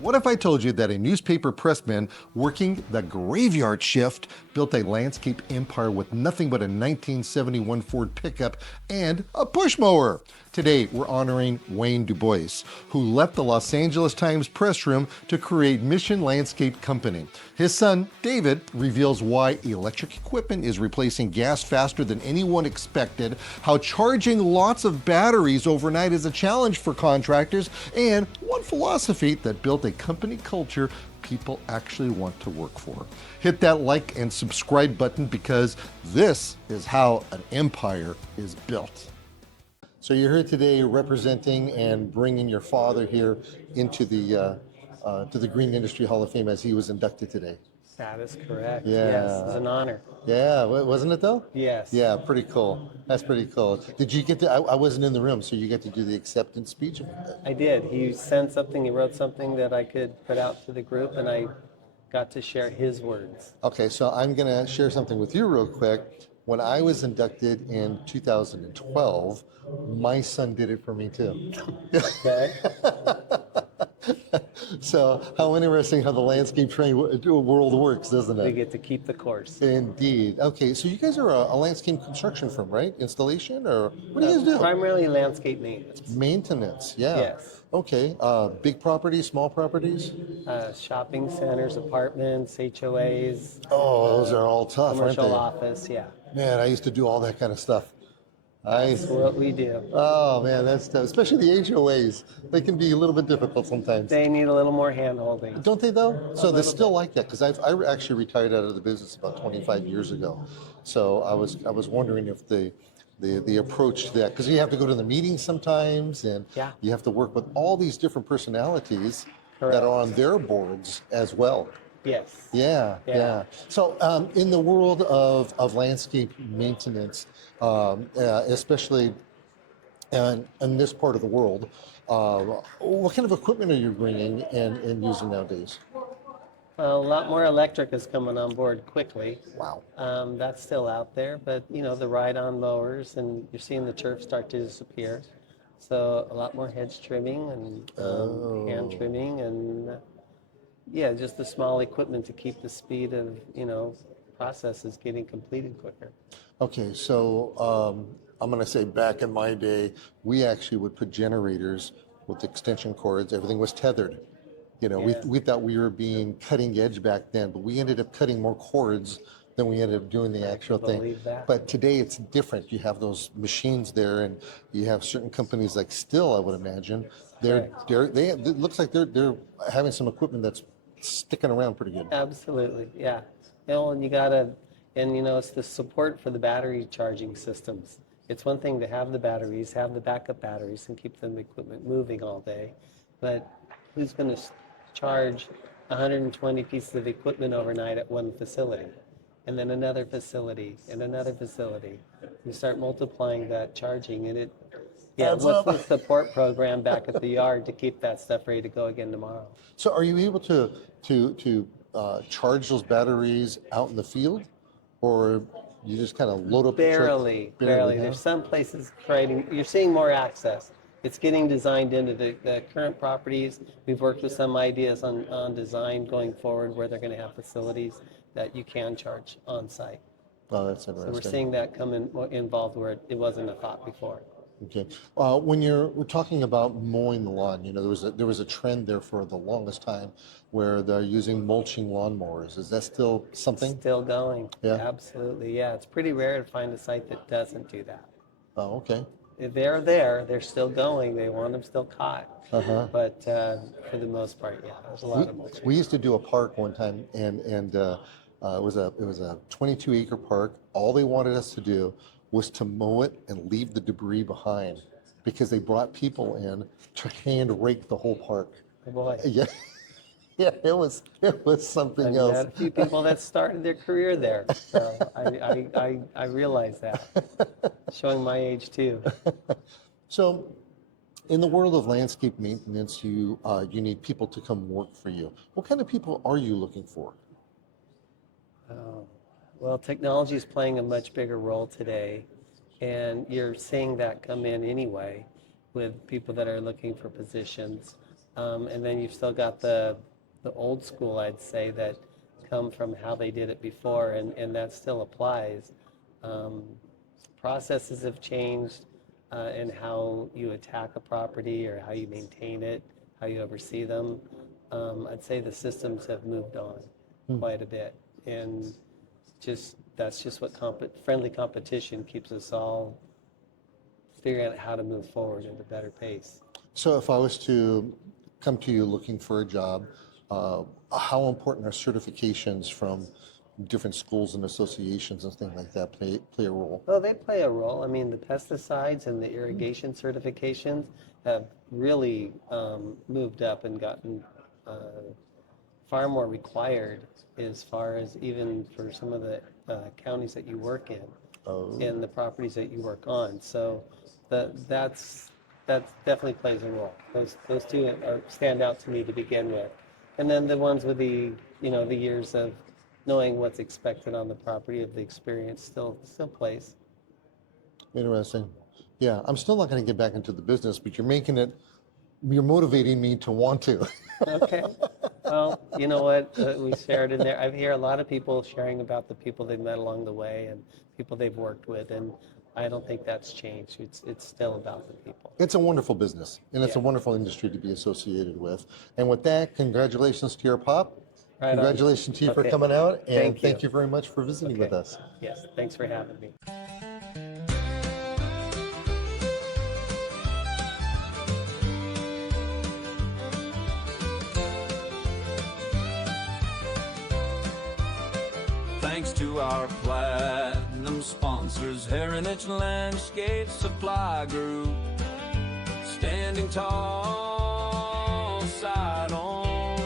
What if I told you that a newspaper pressman working the graveyard shift built a landscape empire with nothing but a 1971 Ford pickup and a push mower? Today, we're honoring Wayne DuBoise, who left the Los Angeles Times Pressroom to create Mission Landscape Company. His son, David, reveals why electric equipment is replacing gas faster than anyone expected, how charging lots of batteries overnight is a challenge for contractors, and one philosophy that built a company culture people actually want to work for. Hit that like and subscribe button because this is how an empire is built. So you're here today representing and bringing your father here into the to the Green Industry Hall of Fame as he was inducted today. That is correct. Yeah. Yes, it's an honor. Yeah, wasn't it though? Yes. Yeah, pretty cool. That's pretty cool. Did you get to, I wasn't in the room, so you get to do the acceptance speech? I did. He sent something, he wrote something that I could put out to the group, and I got to share his words. Okay, so I'm going to share something with you real quick. When I was inducted in 2012, my son did it for me too. Okay. So how interesting how the landscape train world works, doesn't We it? get to keep the course. Indeed. Okay, so you guys are a landscape construction firm, right? Installation, or what do you guys do? Primarily landscape maintenance. Maintenance, yeah. Yes. Okay, big properties, small properties? Shopping centers, apartments, HOAs, Oh, those are all tough, aren't commercial they? office, yeah. Man, I used to do all that kind of stuff. That's what we do. Oh man, that's tough. Especially the HOAs. They can be a little bit difficult sometimes. They need a little more hand-holding. Don't they though? So they're little still like that because I actually retired out of the business about 25 years ago. So I was wondering if the approach to that, because you have to go to the meetings sometimes and Yeah. you have to work with all these different personalities Correct. that are on their boards as well. Yes. Yeah, Yeah. yeah. So in the world of landscape maintenance, especially in this part of the world, what kind of equipment are you bringing and using nowadays? Well, a lot more electric is coming on board quickly. Wow. That's still out there, but you know, the ride-on mowers, and you're seeing the turf start to disappear. So a lot more hedge trimming and hand trimming, and yeah, just the small equipment to keep the speed of, you know, processes getting completed quicker. Okay, so I'm going to say back in my day, we actually would put generators with extension cords. Everything was tethered. You know, Yeah. we thought we were being cutting edge back then, but we ended up cutting more cords than we ended up doing the actual thing. believe that. But today it's different. You have those machines there, and you have certain companies like Still, I would imagine. It looks like they're having some equipment that's sticking around pretty good. Absolutely, yeah. You know, and you gotta, and you know, it's the support for the battery charging systems. It's one thing to have the batteries, have the backup batteries, and keep the equipment moving all day, but who's going to charge 120 pieces of equipment overnight at one facility, and then another facility, and another facility? You start multiplying that charging, and it, yeah, Adds what's up. the support program back at the yard to keep that stuff ready to go again tomorrow? So are you able to charge those batteries out in the field, or you just kind of load up the truck? Barely. Huh? There's some places creating, you're seeing more access. It's getting designed into the current properties. We've worked with some ideas on design going forward where they're going to have facilities that you can charge on site. Oh, that's So interesting. we're seeing that come involved where it wasn't a thought before. Okay. When we're talking about mowing the lawn, you know, there was a trend there for the longest time where they're using mulching lawnmowers. Is that still something? Still going. Yeah. Absolutely. Yeah. It's pretty rare to find a site that doesn't do that. Oh, okay. They're there. They're still going. They want them still caught. But for the most part, yeah, there's a lot of mulching. We used to do a park one time, and it was a 22-acre park. All they wanted us to do was to mow it and leave the debris behind, because they brought people in to hand rake the whole park. Oh boy. Yeah, yeah, it was something I've else. had a few people that started their career there, so I realize that. Showing my age too. So, in the world of landscape maintenance, you need people to come work for you. What kind of people are you looking for? Well, technology is playing a much bigger role today, and you're seeing that come in anyway with people that are looking for positions. And then you've still got the old school, I'd say, that come from how they did it before, and that still applies. Processes have changed in how you attack a property or how you maintain it, how you oversee them. I'd say the systems have moved on quite a bit, and that's just what friendly competition keeps us all figuring out how to move forward at a better pace. So if I was to come to you looking for a job, how important are certifications from different schools and associations and things like that play a role? Well, they play a role. I mean, the pesticides and the irrigation certifications have really moved up and gotten far more required as far as even for some of the counties that you work in and the properties that you work on. So that definitely plays a role. Those two stand out to me to begin with. And then the ones with the years of knowing what's expected on the property of the experience still plays. Interesting. Yeah, I'm still not going to get back into the business, but you're motivating me to want to. Okay. Well, you know what? We shared in there. I hear a lot of people sharing about the people they've met along the way and people they've worked with, and I don't think that's changed. It's still about the people. It's a wonderful business, and it's a wonderful industry to be associated with. And with that, congratulations to your pop. Right on. Congratulations to you for coming out, and thank you very much for visiting with us. Yes, thanks for having me. Thanks to our platinum sponsors, Heritage Landscape Supply Group, standing tall, side on,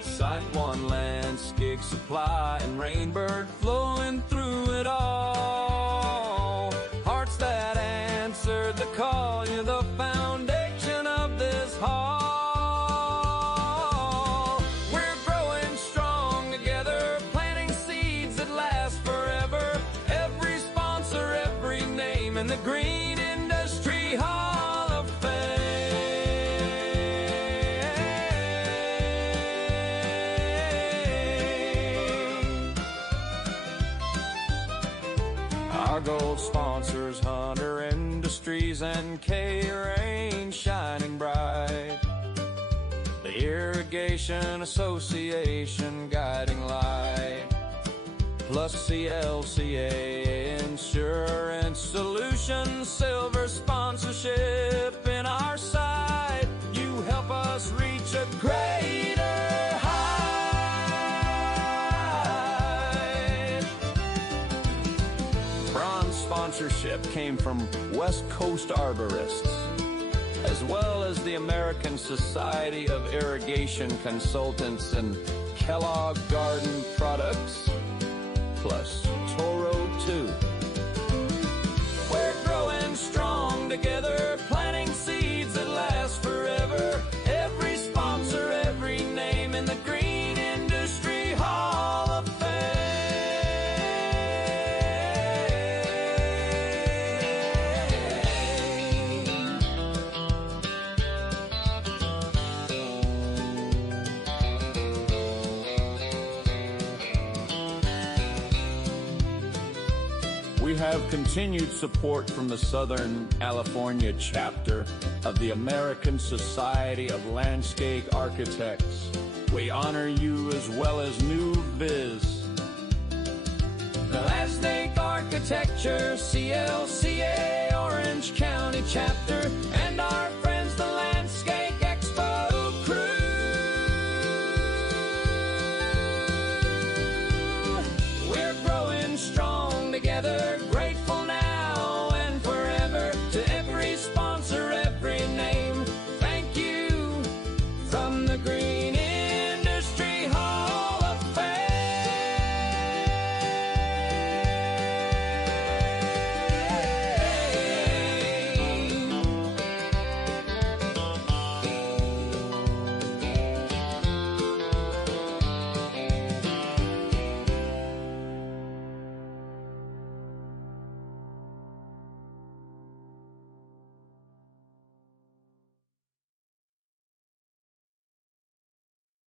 Site One Landscape Supply, and Rainbird flowing through it all. Hearts that answered the call, you're the foundation of this hall. In the Green Industry Hall of Fame. Our gold sponsors, Hunter Industries and K-Rain, shining bright. The Irrigation Association, guiding light. Plus CLCA Insurance Solutions, silver sponsorship in our side. You help us reach a greater height. Bronze sponsorship came from West Coast Arborists, as well as the American Society of Irrigation Consultants and Kellogg Garden Products, plus Toro 2. We're growing strong together, planting seeds that last forever. Every sponsor, every name in the Green Industry Hall of Fame. We have continued support from the Southern California chapter of the American Society of Landscape Architects. We honor you as well as New Biz. The Landscape Architecture CLCA Orange County chapter and our